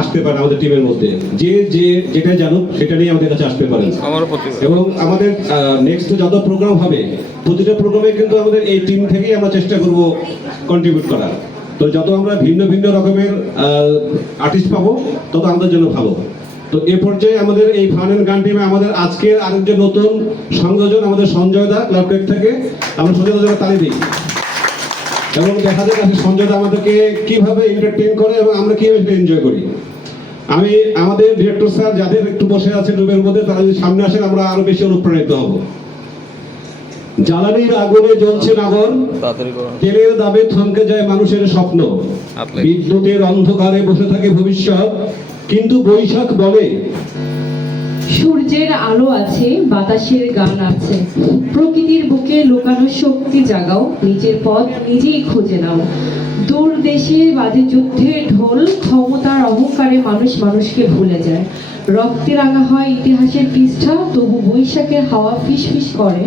আসতে পারে আমাদের টিমের মধ্যে যে যে যেটা জানুক সেটা নিয়ে আমাদের কাছে আসতে পারে এবং আমাদের নেক্সট যত প্রোগ্রাম হবে প্রতিটা প্রোগ্রামে কিন্তু আমাদের এই টিম থেকেই আমরা চেষ্টা করব কন্ট্রিবিউট করার। তো যত আমরা ভিন্ন ভিন্ন রকমের আর্টিস্ট পাবো তত আমাদের জন্য ভালো। তো এ পর্যায়ে আমাদের এই ফান এন্ড গান টিমে আমাদের আজকের আরেকজন নতুন সংযোজন আমাদের সঞ্জয় দা ক্লাব টেক থেকে। আমরা সঞ্জয় দাকে তালি দিই এবং দেখা যায় আজকে সঞ্জয় দা আমাদেরকে কিভাবে এন্টারটেইন করে এবং আমরা কিভাবে এনজয় করি। আমি আমাদের ডিরেক্টর স্যার যাদের একটু বসে আছে রুমের মধ্যে তারা যদি সামনে আসেন আমরা আরো বেশি অনুপ্রাণিত হব। জ্বালানির আগুনে জ্বলছে নগর, তেলের দামে থমকে যায় মানুষের স্বপ্ন, বিদ্যুতের অন্ধকারে বসে থাকে ভবিষ্যৎ, কিন্তু বৈশাখ বলে সূর্যের আলো আছে, বাতাসের গান আছে, প্রকৃতির বুকে লুকানো শক্তি জাগাও, নিজের পথ নিজেই খুঁজে নাও। দূর দেশে বাজে যুদ্ধের ঢোল, ক্ষমতার অহংকারে মানুষ মানুষকে ভুলে যায়। রক্তে রাঙা হয় ইতিহাসের পৃষ্ঠা, তবু বৈশাখের হাওয়া ফিস ফিস করে।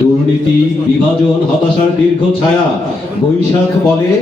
দুর্নীতি, বিভাজন, হতাশার দীর্ঘ ছায়া, বৈশাখ বলে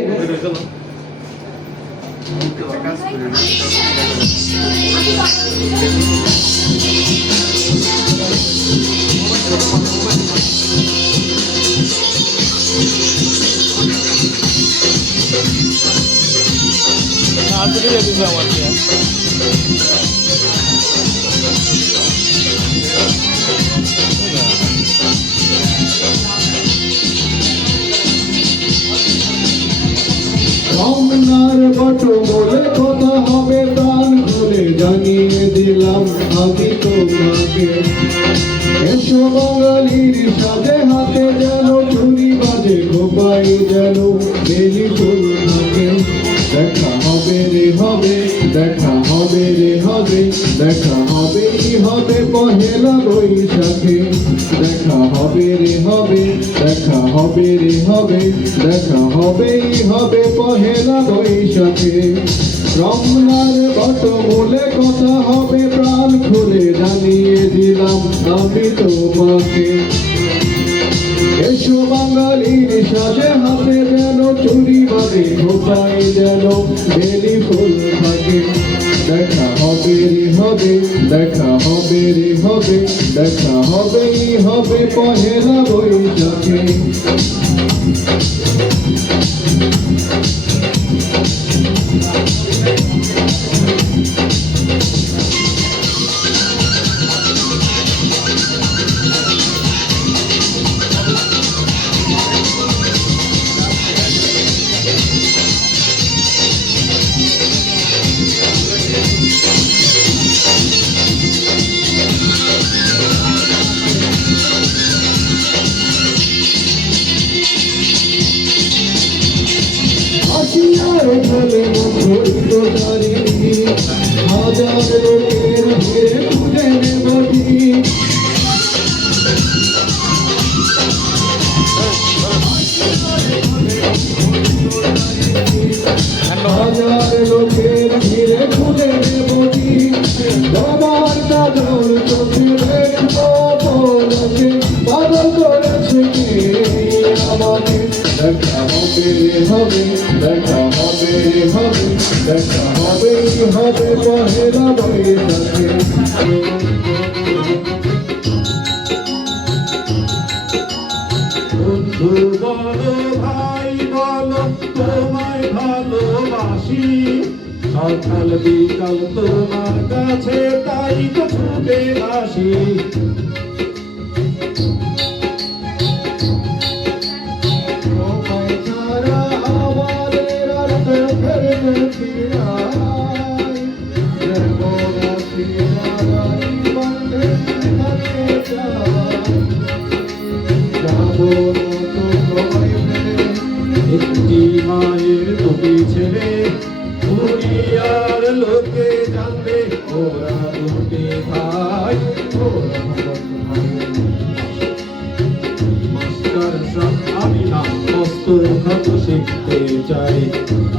রমনার বটমূলে কথা হবে প্রাণ খুলে জানিয়ে দিলাম আমি তোমাকে। এসো বাঙালির সাথে হাতে যেন চুরি বাজে, খোপাই যেন বেলি ফুল থাকে। দেখা হবে রে হবে, দেখা হবে রে হবে, দেখা হবেই হবে পহেলা বৈশাখে। দেখা হবে রে হবে, দেখা হবে রে হবে, দেখা হবেই হবে পহেলা বৈশাখে। রমনার বটমূলে কথা হবে প্রাণ খুলে জানিয়ে দিলাম আমি তোমাকে। এসো বাঙালির সাথে হাতে যেন চুরি বাজে, খোপাই যেন বেলি ফুল থাকে। দেখা হবে রে হবে, দেখা হবে রে হবে, দেখা হবেই হবে পহেলা বৈশাখে। আলোর চোখে দেখবো পলকে পাগল করেছে কে আমাকে দেখা হবে হবে দেখা হবে হবে দেখা হবে হবে পহেলা বৈশাখে বন্ধু বলো ভাই বলো তোমায় ভালোবাসি সকাল বিকাল তোমার কাছে তাই তো ছুটে আসি তোমায় ছাড়া আমাদের আর চোখের দেখি নাই যেমন আছি নারাই বন্ধে থাকে যাবো তো সবাই মিলে একটি মায়ের দুটি ছেলে দুনিয়ার লোকে জানবে ওরা দুটি ভাই ওরা আমার ভাই মাস্টার সাহেব আমি না মস্ত খাতো শিখতে চাই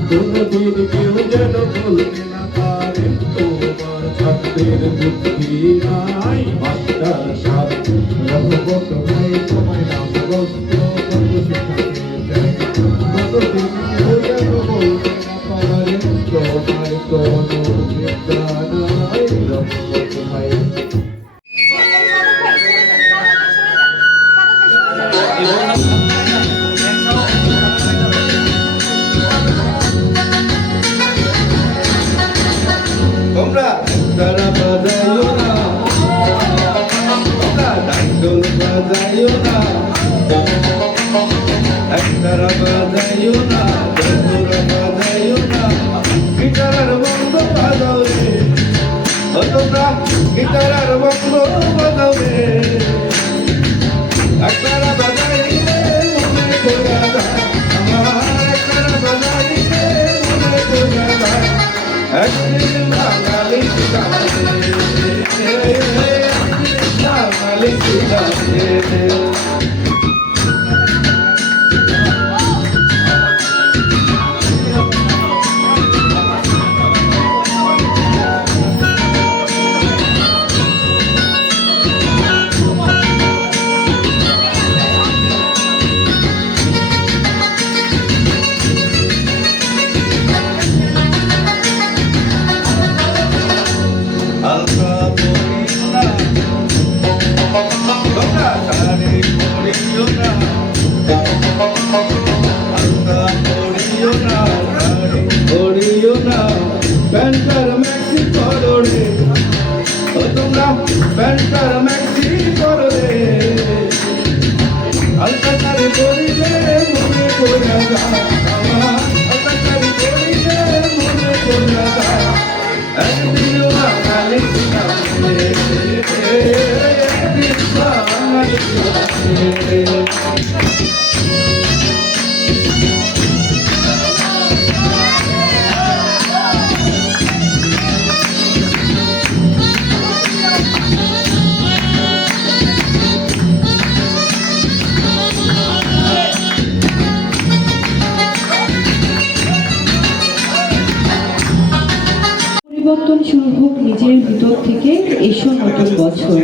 কোনদিন কেউ যেন বলতে না পারে তোমার ছাত্রের বুদ্ধি নাই মাস্টার সাহেব রঘুপত ভাই তোমায় নাম বস্ত্র কত শিখাতে চাই কতদিন হয়ে বলতে না পারে তোমার কোনো বিদ্যা নাই রঘুপত ভাই তোমরা তারা বাজাইও না তোমরা ডাইটল বাজাইও না একতারা বাজাইও না তোমরা বাজাইও না গিটারের বন্ধ বাজাও রে ও তোমরা গিটারের বন্ধ বাজাও রে একতারা বাজাইলে মনে করা যায় আমার একতারা বাজাইলে মনে করা যায় একদিন বাঙালি বাঙালি হালকা পড়িও না তোমরা শাড়ি পড়িও না হালকা পড়িও না শাড়ি পড়িও না প্যান্টার ম্যাক্সি করো রে ও তোমরা প্যান্টার ম্যাক্সি করো রে হালকা শাড়ি পরিলে মনে পড়া যায় আমার হালকা শাড়ি পরিলে মনে পড়া যায় একদিন বাঙালি একদিন বাঙালি পরিবর্তন শুরু হোক নিজের ভিতর থেকে, এসো নতুন বছর।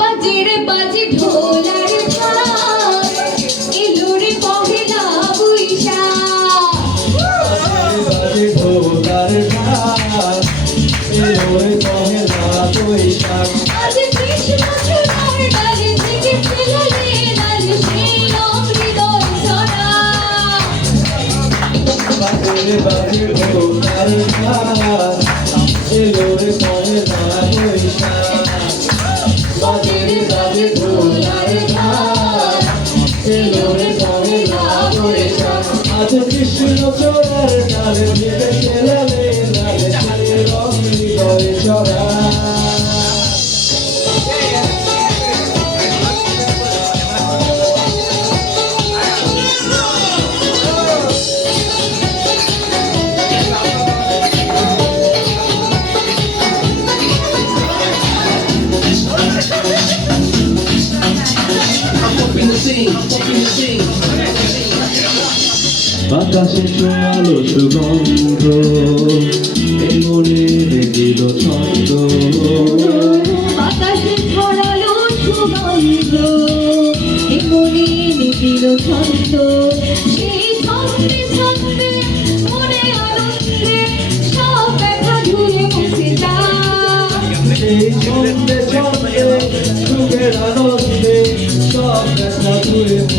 বাজে রে বাজে ঢোলার ঢাক, এলো রে পহেলা বৈশাখ। বাজে ঢোলার ঢাক এলো রে পহেলা বৈশাখ আজ কৃষ্ণ চূড়ার ডালে থেকে ফেলালে লাল শিলং হৃদয় ছড়া। বাজে বাজে ঢোলার ঢাক এলো রে পহেলা বৈশাখ বাজে বাজে ঢোলার ঢাক এলো রে পহেলা বৈশাখ আজ কৃষ্ণ চূড়ার ডালে থেকে ফেলালে লাল শিলং হৃদয় ছড়া বাতাসে ছোঁয়ালো সুগন্ধ এই মনে দিল ছন্দ বাতাসে ছড়ালো সুগন্ধ এ মনে নিবিল ছন্দ সেই ছন্দে ছন্দে মনে আনন্দে সব ব্যথা ধুয়ে মুছে যায় সেই ছন্দে ছন্দে সুখের আনন্দে সব ব্যথা দূরে